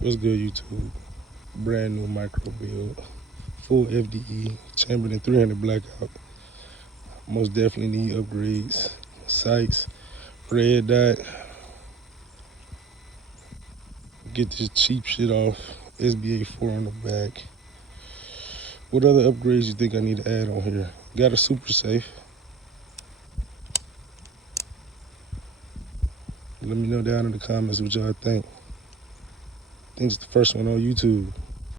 What's good, YouTube? Brand new micro build, full FDE, chambered in 300 blackout. Most definitely need upgrades. Sights, red dot. Get this cheap shit off. SBA 4 on the back. What other upgrades you think I need to add on here? Got a super safe. Let me know down in the comments what y'all think. I think it's the first one on YouTube.